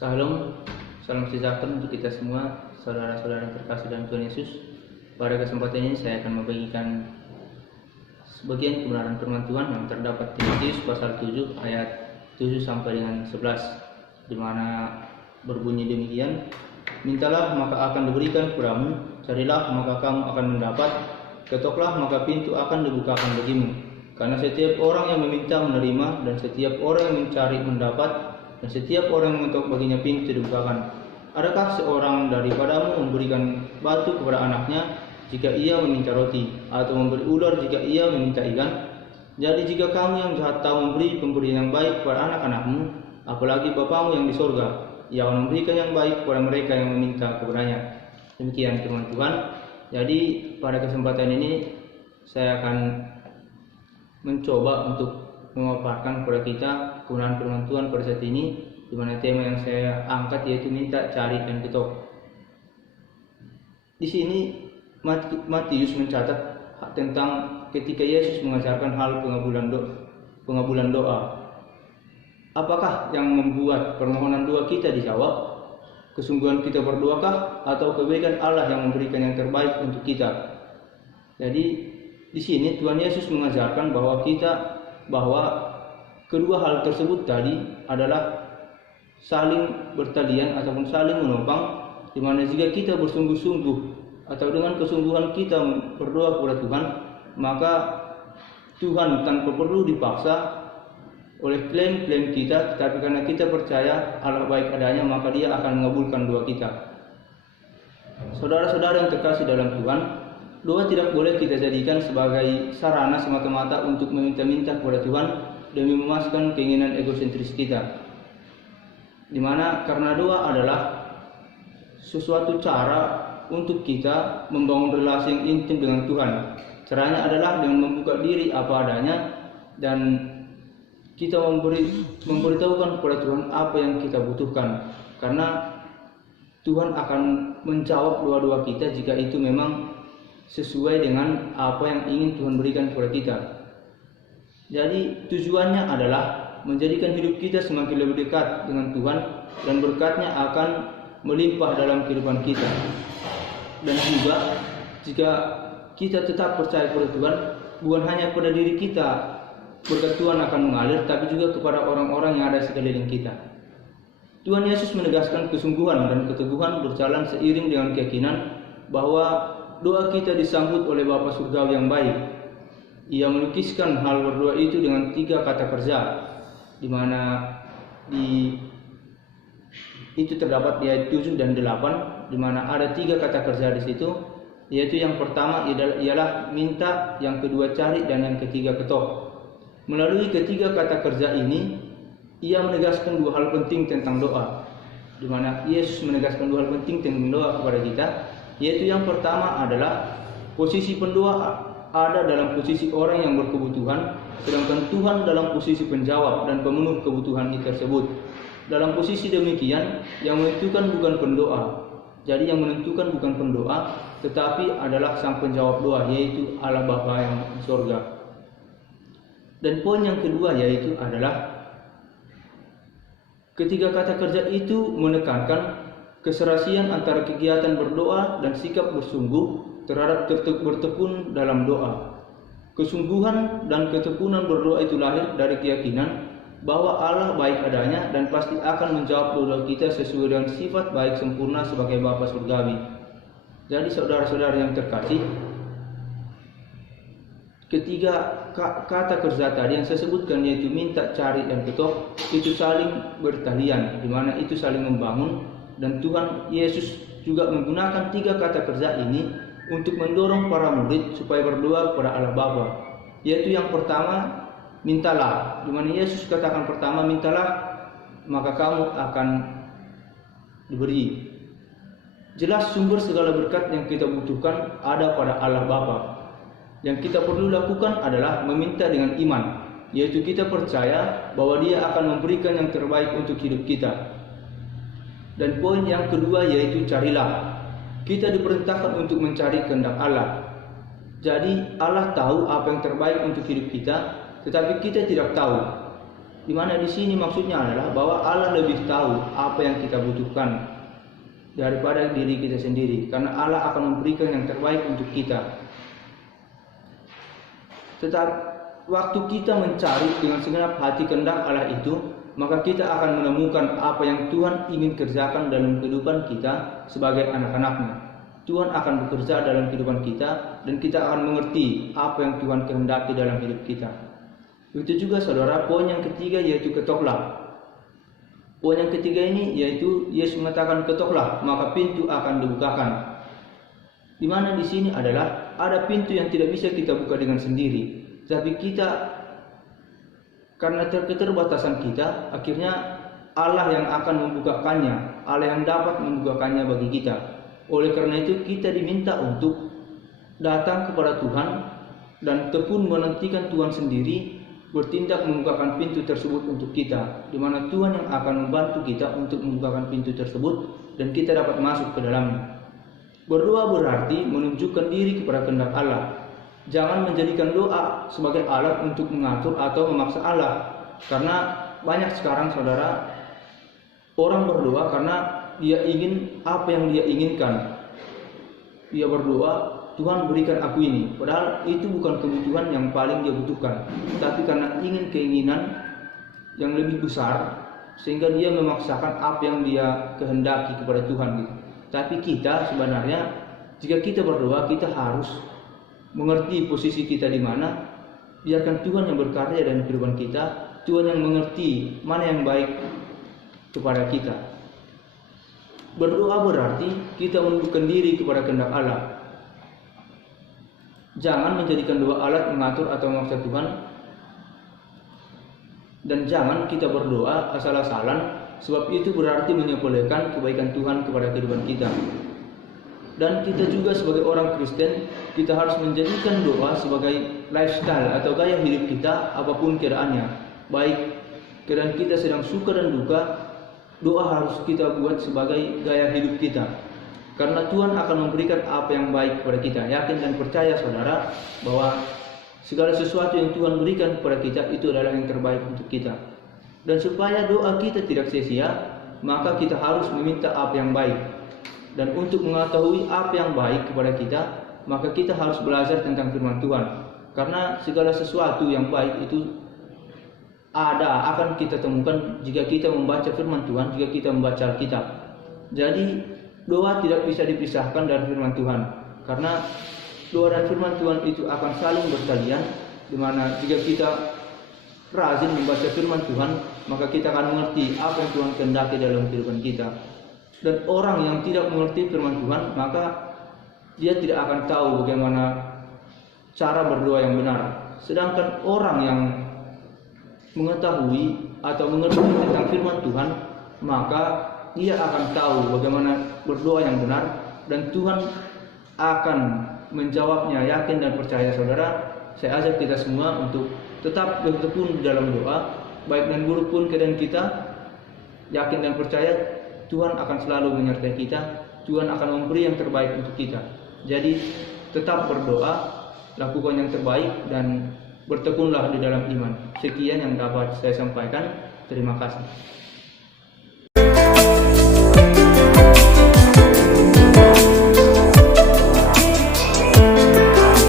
Salam, salam sejahtera untuk kita semua, saudara-saudara yang terkasih dalam Tuhan Yesus. Pada kesempatan ini saya akan membagikan sebagian kebenaran firman Tuhan yang terdapat di Matius pasal 7 ayat 7 sampai dengan 11, di mana berbunyi demikian: mintalah maka akan diberikan kepadamu, carilah maka kamu akan mendapat, ketoklah maka pintu akan dibukakan bagimu. Karena setiap orang yang meminta menerima, dan setiap orang yang mencari mendapat, dan setiap orang yang mengetuk baginya pintu dibukakan. Adakah seorang daripadamu memberikan batu kepada anaknya jika ia meminta roti, atau memberi ular jika ia meminta ikan? Jadi jika kamu yang jahat tahu memberi pemberian yang baik kepada anak-anakmu, apalagi Bapamu yang di sorga, ia akan memberikan yang baik kepada mereka yang meminta kepadanya. Demikian firman Tuhan. Jadi pada kesempatan ini saya akan mencoba untuk memaparkan kepada kita kebenaran firman Tuhan pada saat ini, di mana tema yang saya angkat yaitu minta, cari, dan ketok. Di sini Matius mencatat tentang ketika Yesus mengajarkan hal pengabulan doa. Apakah yang membuat permohonan doa kita dijawab? Kesungguhan kita berdoakah, atau kebaikan Allah yang memberikan yang terbaik untuk kita? Jadi di sini Tuhan Yesus mengajarkan bahwa kedua hal tersebut tadi adalah saling bertalian ataupun saling menopang, di mana jika kita bersungguh-sungguh atau dengan kesungguhan kita berdoa kepada Tuhan, maka Tuhan tanpa perlu dipaksa oleh klaim-klaim kita, tetapi karena kita percaya Allah baik adanya, maka Dia akan mengabulkan doa kita. Saudara-saudara yang terkasih dalam Tuhan, doa tidak boleh kita jadikan sebagai sarana semata-mata untuk meminta-minta kepada Tuhan demi memuaskan keinginan egosentris kita. Dimana karena doa adalah sesuatu cara untuk kita membangun relasi yang intim dengan Tuhan. Caranya adalah dengan membuka diri apa adanya, dan kita memberitahukan kepada Tuhan apa yang kita butuhkan. Karena Tuhan akan menjawab doa-doa kita jika itu memang sesuai dengan apa yang ingin Tuhan berikan kepada kita. Jadi tujuannya adalah menjadikan hidup kita semakin lebih dekat dengan Tuhan, dan berkatnya akan melimpah dalam kehidupan kita. Dan juga jika kita tetap percaya kepada Tuhan, bukan hanya pada diri kita berkat Tuhan akan mengalir, tapi juga kepada orang-orang yang ada sekeliling kita. Tuhan Yesus menegaskan kesungguhan dan keteguhan berjalan seiring dengan keyakinan bahwa doa kita disambut oleh Bapa Surgawi yang baik. Ia melukiskan hal berdoa itu dengan 3 kata kerja, di mana itu terdapat di ayat 7 dan 8, di mana ada 3 kata kerja di situ, yaitu yang pertama ialah minta, yang kedua cari, dan yang ketiga ketok. Melalui ketiga kata kerja ini, ia menegaskan 2 hal penting tentang doa, di mana Yesus menegaskan 2 hal penting tentang doa kepada kita, yaitu yang pertama adalah posisi pendoa ada dalam posisi orang yang berkebutuhan, sedangkan Tuhan dalam posisi penjawab dan pemenuh kebutuhan itu tersebut. Dalam posisi demikian, yang menentukan bukan pendoa. Jadi yang menentukan bukan pendoa, tetapi adalah sang penjawab doa, yaitu Allah Bapa yang di surga. Dan poin yang kedua yaitu adalah ketiga kata kerja itu menekankan keserasian antara kegiatan berdoa dan sikap bersungguh terhadap bertekun dalam doa. Kesungguhan dan ketekunan berdoa itu lahir dari keyakinan bahwa Allah baik adanya dan pasti akan menjawab doa kita sesuai dengan sifat baik sempurna sebagai Bapa Surgawi. Jadi saudara-saudara yang terkasih, ketiga kata kerja tadi yang saya sebutkan, yaitu minta, cari, dan ketok, itu saling bertalian, di mana itu saling membangun. Dan Tuhan Yesus juga menggunakan 3 kata kerja ini untuk mendorong para murid supaya berdoa kepada Allah Bapa, yaitu yang pertama mintalah, di mana Yesus katakan pertama mintalah maka kamu akan diberi. Jelas sumber segala berkat yang kita butuhkan ada pada Allah Bapa. Yang kita perlu lakukan adalah meminta dengan iman, yaitu kita percaya bahwa Dia akan memberikan yang terbaik untuk hidup kita. Dan poin yang kedua yaitu carilah. Kita diperintahkan untuk mencari kehendak Allah. Jadi Allah tahu apa yang terbaik untuk hidup kita, tetapi kita tidak tahu. Di mana di sini maksudnya adalah bahwa Allah lebih tahu apa yang kita butuhkan daripada diri kita sendiri, karena Allah akan memberikan yang terbaik untuk kita. Tetapi waktu kita mencari dengan segenap hati kehendak Allah itu, maka kita akan menemukan apa yang Tuhan ingin kerjakan dalam kehidupan kita sebagai anak-anak-Nya. Tuhan akan bekerja dalam kehidupan kita, dan kita akan mengerti apa yang Tuhan kehendaki dalam hidup kita. Begitu juga saudara, poin yang ketiga yaitu ketoklah. Poin yang ketiga ini yaitu Yesus mengatakan ketoklah, maka pintu akan dibukakan. Di mana di sini adalah ada pintu yang tidak bisa kita buka dengan sendiri, tapi kita karena keterbatasan kita, akhirnya Allah yang akan membukakannya, Allah yang dapat membukakannya bagi kita. Oleh karena itu kita diminta untuk datang kepada Tuhan dan tekun menantikan Tuhan sendiri bertindak membukakan pintu tersebut untuk kita, di mana Tuhan yang akan membantu kita untuk membukakan pintu tersebut dan kita dapat masuk ke dalamnya. Berdoa berarti menunjukkan diri kepada kehendak Allah. Jangan menjadikan doa sebagai alat untuk mengatur atau memaksa Allah, karena banyak sekarang saudara orang berdoa karena dia ingin apa yang dia inginkan. Dia berdoa, Tuhan berikan aku ini, padahal itu bukan kebutuhan yang paling dia butuhkan, tapi karena ingin keinginan yang lebih besar sehingga dia memaksakan apa yang dia kehendaki kepada Tuhan gitu. Tapi kita sebenarnya jika kita berdoa, kita harus mengerti posisi kita di mana. Biarkan Tuhan yang berkarya dalam kehidupan kita, Tuhan yang mengerti mana yang baik kepada kita. Berdoa berarti kita menundukkan diri kepada kehendak Allah. Jangan menjadikan doa alat mengatur atau memaksa Tuhan, dan jangan kita berdoa asal-asalan, sebab itu berarti menyepelekan kebaikan Tuhan kepada kehidupan kita. Dan kita juga sebagai orang Kristen, kita harus menjadikan doa sebagai lifestyle atau gaya hidup kita apapun keadaannya. Baik keadaan kita sedang suka dan duka, doa harus kita buat sebagai gaya hidup kita. Karena Tuhan akan memberikan apa yang baik kepada kita. Yakin dan percaya saudara bahwa segala sesuatu yang Tuhan berikan kepada kita itu adalah yang terbaik untuk kita. Dan supaya doa kita tidak sia-sia, maka kita harus meminta apa yang baik. Dan untuk mengetahui apa yang baik kepada kita, maka kita harus belajar tentang firman Tuhan. Karena segala sesuatu yang baik itu akan kita temukan jika kita membaca firman Tuhan, jika kita membaca Alkitab. Jadi doa tidak bisa dipisahkan dari firman Tuhan, karena doa dan firman Tuhan itu akan saling bersalian, di mana jika kita rajin membaca firman Tuhan, maka kita akan mengerti apa yang Tuhan kehendaki dalam kehidupan kita. Dan orang yang tidak mengerti firman Tuhan, maka dia tidak akan tahu bagaimana cara berdoa yang benar. Sedangkan orang yang mengetahui atau mengerti tentang firman Tuhan, maka dia akan tahu bagaimana berdoa yang benar, dan Tuhan akan menjawabnya. Yakin dan percaya saudara, saya ajak kita semua untuk tetap bertekun dalam doa, baik dan buruk pun keadaan kita. Yakin dan percaya Tuhan akan selalu menyertai kita, Tuhan akan memberi yang terbaik untuk kita. Jadi tetap berdoa, lakukan yang terbaik, dan bertekunlah di dalam iman. Sekian yang dapat saya sampaikan. Terima kasih.